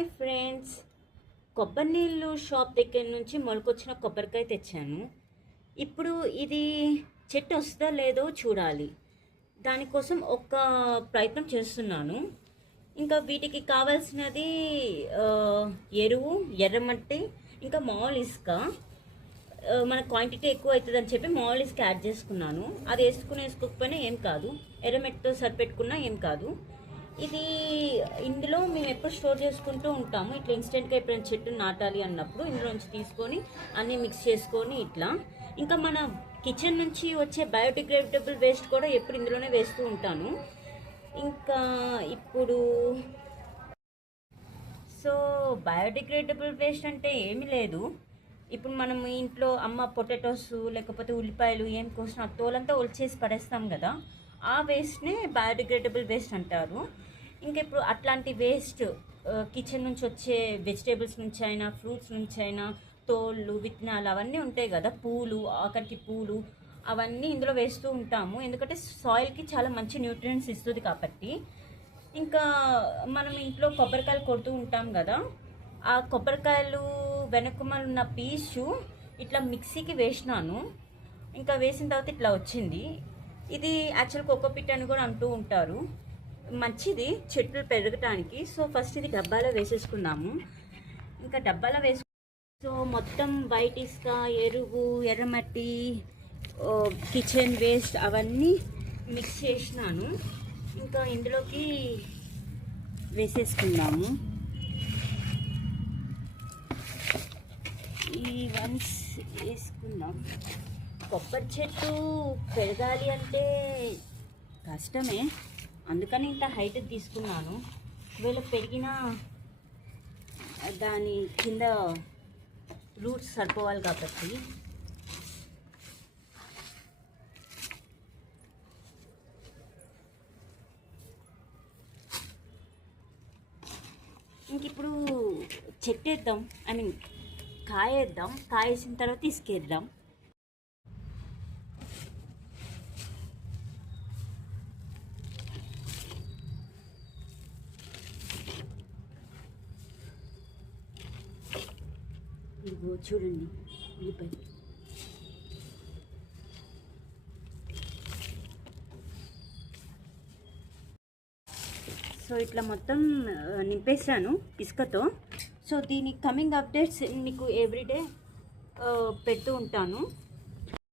Hi friends, కొబ్బరి నీళ్ళు shop దగ్గర నుంచి మొలకొచ్చిన కొబ్బరికాయ తెచ్చాను. ఇప్పుడు ఇది చెట్టు వస్తుందా లేదో చూడాలి. దానికోసం ఒక ప్రయత్నం చేస్తున్నాను. ఇంకా వీటికి కావాల్సినది ఎరువు, ఎర్రమట్టి, ఇంకా మామూలు ఇసుక. మన క్వాంటిటీ ఎక్కువ అవుతుందని చెప్పి మామూలు ఇసుక యాడ్ చేసుకున్నాను. అది వేసుకోకపోయినా ఏం కాదు, ఎర్రమట్టితో సరిపెట్టుకున్నా ఏం కాదు. ఇది ఇందులో మేము ఎప్పుడు స్టోర్ చేసుకుంటూ ఉంటాము. ఇట్లా ఇన్స్టెంట్గా ఎప్పుడైనా చెట్టు నాటాలి అన్నప్పుడు ఇందులోంచి తీసుకొని అన్నీ మిక్స్ చేసుకొని ఇట్లా. ఇంకా మన కిచెన్ నుంచి వచ్చే బయోడిగ్రేడబుల్ వేస్ట్ కూడా ఎప్పుడు ఇందులోనే వేస్తూ ఉంటాను. ఇంకా ఇప్పుడు బయోడిగ్రేడబుల్ వేస్ట్ అంటే ఏమీ లేదు. ఇప్పుడు మనం ఇంట్లో అమ్మ పొటాటోస్ లేకపోతే ఉల్లిపాయలు ఏం కోసిన తోలంతా ఒలిచేసి పడేస్తాం కదా, ఆ వేస్ట్నే బయోడిగ్రేడబుల్ వేస్ట్ అంటారు. ఇంకా ఇప్పుడు అట్లాంటి వేస్ట్ కిచెన్ నుంచి వచ్చే వెజిటేబుల్స్ నుంచి అయినా, ఫ్రూట్స్ నుంచి అయినా, తోళ్ళు, విత్తనాలు అవన్నీ ఉంటాయి కదా, పూలు, ఆఖరికి పూలు, అవన్నీ ఇందులో వేస్తూ ఉంటాము. ఎందుకంటే సాయిల్కి చాలా మంచి న్యూట్రియంట్స్ ఇస్తుంది కాబట్టి. ఇంకా మనం ఇంట్లో కొబ్బరికాయలు కొడుతూ ఉంటాం కదా, ఆ కొబ్బరికాయలు వెనకమాల ఉన్న పీసు ఇట్లా మిక్సీకి వేసినాను. ఇంకా వేసిన తర్వాత ఇట్లా వచ్చింది. ఇది యాక్చువల్ కోకోపిట్ అని కూడా అంటూ ఉంటారు. మంచిది చెట్లు పెరగటానికి. సో ఫస్ట్ ఇది డబ్బాలో వేసేసుకున్నాము. ఇంకా డబ్బాలో సో మొత్తం వైట్ ఇసుక, ఎరువు, ఎర్రమట్టి, కిచెన్ వేస్ట్ అవన్నీ మిక్స్ చేసినాను. ఇంకా ఇందులోకి వేసేసుకున్నాము. ఈ వన్స్ వేసుకుందాం. కొబ్బరి చెట్టు పెరగాలి అంటే కష్టమే, అందుకని ఇంత హైట్ తీసుకున్నాను. ఒకవేళ పెరిగినా దాని కింద రూట్స్ సరిపోవాలి కాబట్టి. ఇంక ఇప్పుడు చెట్టు వేద్దాం, ఐ మీన్ కాయ వేద్దాం. కాయ వేసిన తర్వాత తీసుకేద్దాం. ఇదిగో చూడండి ఉల్లిపాయ. సో ఇట్లా మొత్తం నింపేసాను ఇసుకతో. సో దీని కమింగ్ అప్డేట్స్ మీకు ఎవ్రీడే పెడుతూ ఉంటాను.